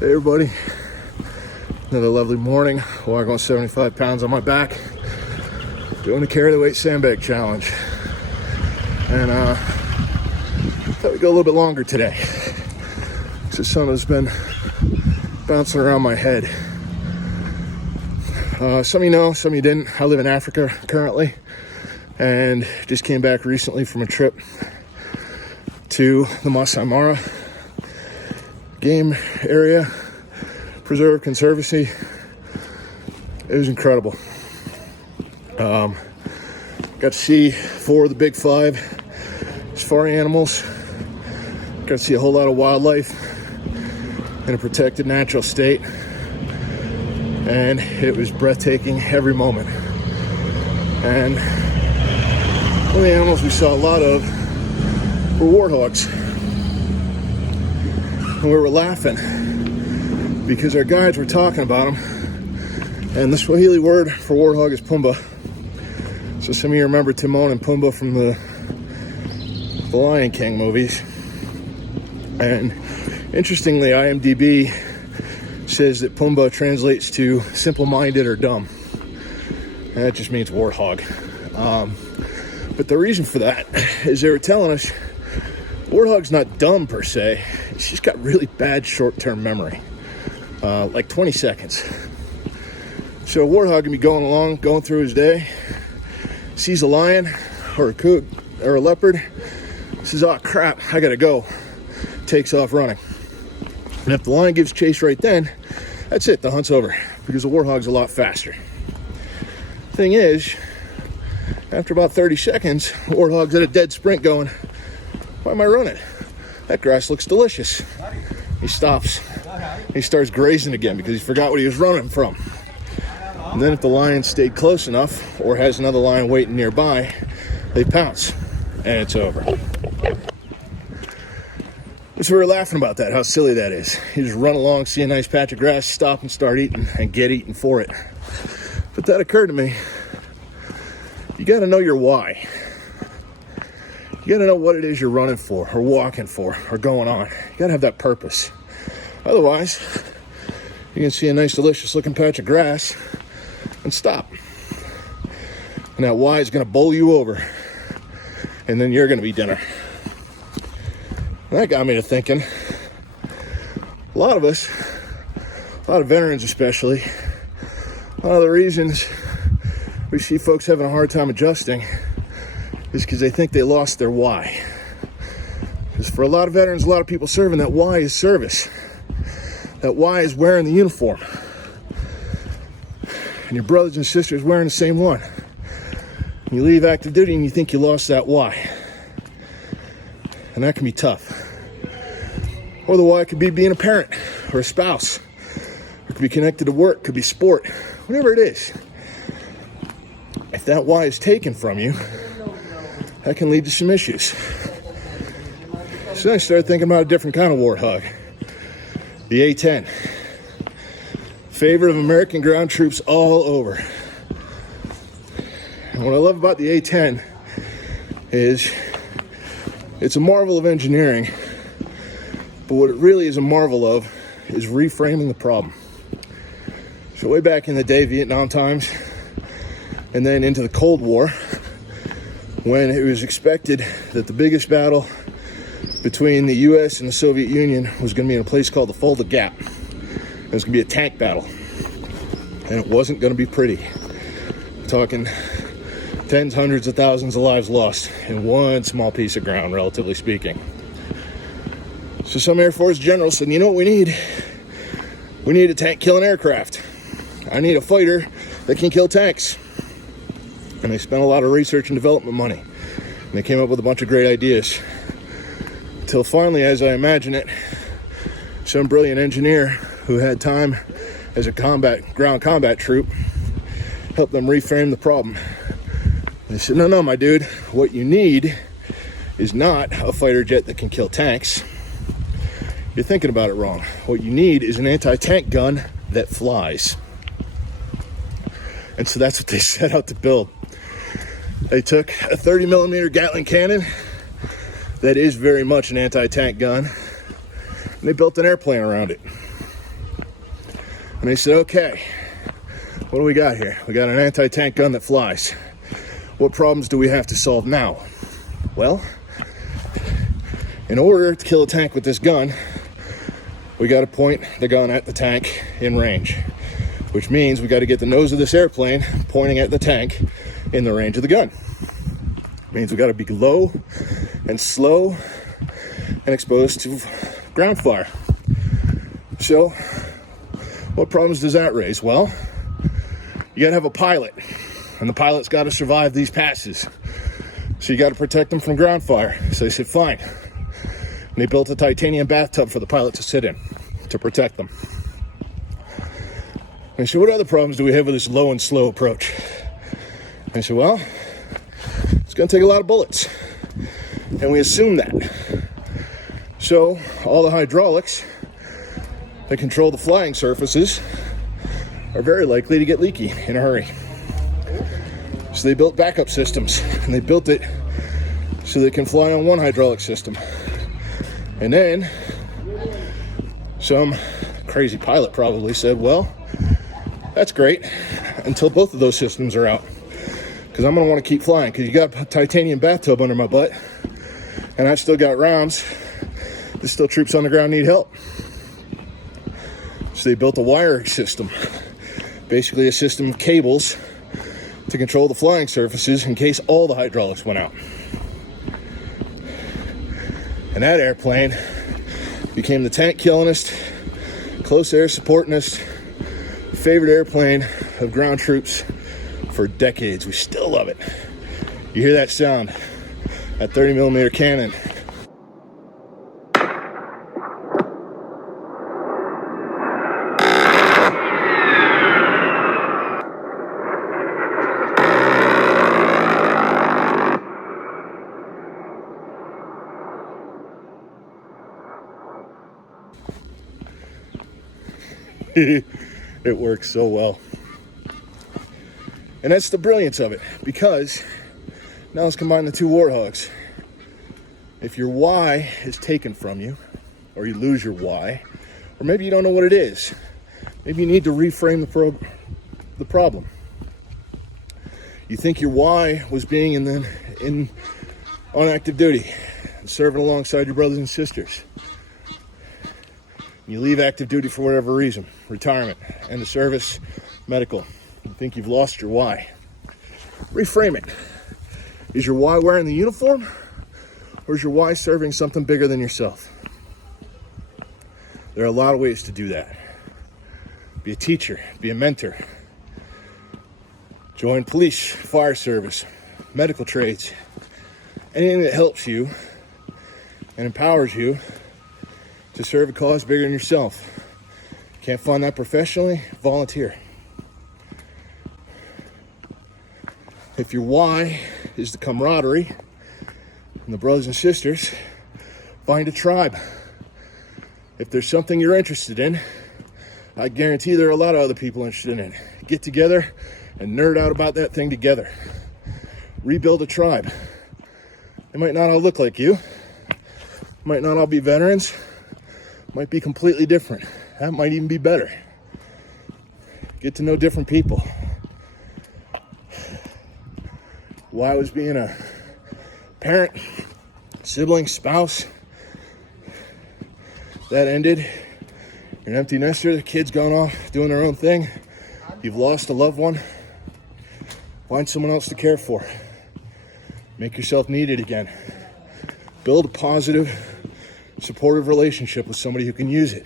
Hey everybody, another lovely morning, walking on 75 pounds on my back, doing the carry the weight sandbag challenge. And thought we'd go a little bit longer today, because the sun has been bouncing around my head. Some of you know, some of you didn't. I live in Africa currently, and just came back recently from a trip to the Masai Mara game area, preserve, conservancy. It was incredible. Got to see 4 of the big 5 safari animals. Got to see a whole lot of wildlife in a protected natural state, and it was breathtaking every moment. And one of the animals we saw a lot of were warthogs. And we were laughing because our guides were talking about them, and the Swahili word for warthog is Pumbaa. So some of you remember Timon and Pumbaa from the Lion King movies. And interestingly, IMDb says that Pumbaa translates to simple-minded or dumb. And that just means warthog. But the reason for that is they were telling us warthog's not dumb per se. It's just got really bad short-term memory, like 20 seconds. So a warthog can be going through his day, sees a lion or a coot or a leopard, says, "Oh crap, I gotta go," takes off running. And if the lion gives chase right then, that's it, the hunt's over, because the warthog's a lot faster. Thing is, after about 30 seconds, the warthog's at a dead sprint going, "Why am I running? That grass looks delicious." He stops. He starts grazing again because he forgot what he was running from. And then if the lion stayed close enough or has another lion waiting nearby, they pounce and it's over. So we were laughing about that, how silly that is. You just run along, see a nice patch of grass, stop and start eating and get eaten for it. But that occurred to me, you got to know your why. You gotta know what it is you're running for, or walking for, or going on. You gotta have that purpose. Otherwise, you can see a nice, delicious looking patch of grass and stop. And that why is gonna bowl you over. And then you're gonna be dinner. And that got me to thinking, a lot of us, a lot of veterans especially, one of the reasons we see folks having a hard time adjusting is because they think they lost their why. Because for a lot of veterans, a lot of people serving, that why is service. That why is wearing the uniform. And your brothers and sisters wearing the same one. And you leave active duty and you think you lost that why. And that can be tough. Or the why could be being a parent or a spouse. It could be connected to work, could be sport, whatever it is. If that why is taken from you, that can lead to some issues. So I started thinking about a different kind of warthog. The A-10. Favorite of American ground troops all over. And what I love about the A-10 is it's a marvel of engineering, but what it really is a marvel of is reframing the problem. So way back in the day, Vietnam times, and then into the Cold War, when it was expected that the biggest battle between the US and the Soviet Union was going to be in a place called the Fulda Gap. It was going to be a tank battle. And it wasn't going to be pretty. We're talking tens, hundreds of thousands of lives lost in one small piece of ground, relatively speaking. So some Air Force generals said, "You know what we need? We need a tank killing aircraft. I need a fighter that can kill tanks." And they spent a lot of research and development money. And they came up with a bunch of great ideas. Till finally, as I imagine it, some brilliant engineer who had time as a ground combat troop helped them reframe the problem. And they said, no, my dude, what you need is not a fighter jet that can kill tanks. You're thinking about it wrong. What you need is an anti-tank gun that flies. And so that's what they set out to build. They took a 30 millimeter Gatling cannon that is very much an anti-tank gun, and they built an airplane around it. they said, okay, what do we got here? We got an anti-tank gun that flies. What problems do we have to solve now? Well, in order to kill a tank with this gun, we got to point the gun at the tank in range, which means we got to get the nose of this airplane pointing at the tank in the range of the gun. It means we got to be low and slow and exposed to ground fire. So, what problems does that raise? Well, you got to have a pilot, and the pilot's got to survive these passes. So you got to protect them from ground fire. So they said, fine. And they built a titanium bathtub for the pilot to sit in to protect them. And I said, what other problems do we have with this low and slow approach? And I said, well, it's going to take a lot of bullets. And we assume that. So all the hydraulics that control the flying surfaces are very likely to get leaky in a hurry. So they built backup systems, and they built it so they can fly on one hydraulic system. And then some crazy pilot probably said, well, that's great until both of those systems are out, because I'm going to want to keep flying, because you got a titanium bathtub under my butt, and I've still got rounds. There's still troops on the ground need help. So they built a wiring system, basically a system of cables to control the flying surfaces in case all the hydraulics went out. And that airplane became the tank killingest, close air supportingest, favorite airplane of ground troops for decades. We still love it. You hear that sound, that 30mm cannon. It works so well. And that's the brilliance of it, because now let's combine the two Warthogs. If your why is taken from you, or you lose your why, or maybe you don't know what it is, maybe you need to reframe the problem. You think your why was being on active duty and serving alongside your brothers and sisters. You leave active duty for whatever reason, retirement, end of service, medical. You think you've lost your why. Reframe it. Is your why wearing the uniform, or is your why serving something bigger than yourself? There are a lot of ways to do that. Be a teacher, be a mentor. Join police, fire service, medical trades. Anything that helps you and empowers you to serve a cause bigger than yourself. Can't find that professionally? Volunteer. If your why is the camaraderie and the brothers and sisters, find a tribe. If there's something you're interested in, I guarantee there are a lot of other people interested in it. Get together and nerd out about that thing together. Rebuild a tribe. They might not all look like you. Might not all be veterans. Might be completely different. That might even be better. Get to know different people. Why was being a parent, sibling, spouse, that ended. You're an empty nester, the kid's gone off doing their own thing. You've lost a loved one. Find someone else to care for. Make yourself needed again. Build a positive, supportive relationship with somebody who can use it,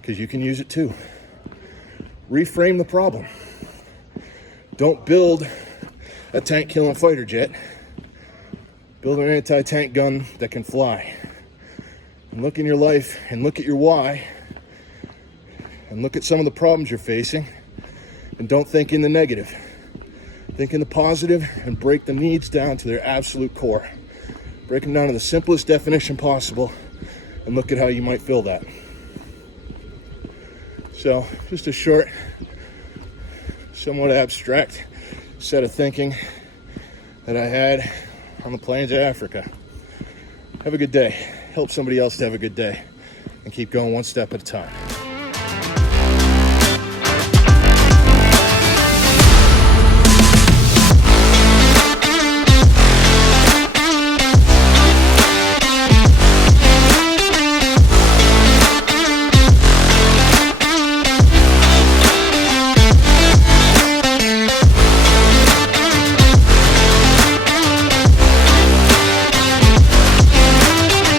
because you can use it too. Reframe the problem. Don't build a tank killing fighter jet. Build an anti-tank gun that can fly. And look in your life and look at your why, and look at some of the problems you're facing, and don't think in the negative. Think in the positive and break the needs down to their absolute core. Break them down to the simplest definition possible, and look at how you might fill that. So, just a short, somewhat abstract set of thinking that I had on the plains of Africa. Have a good day. Help somebody else to have a good day, and keep going one step at a time.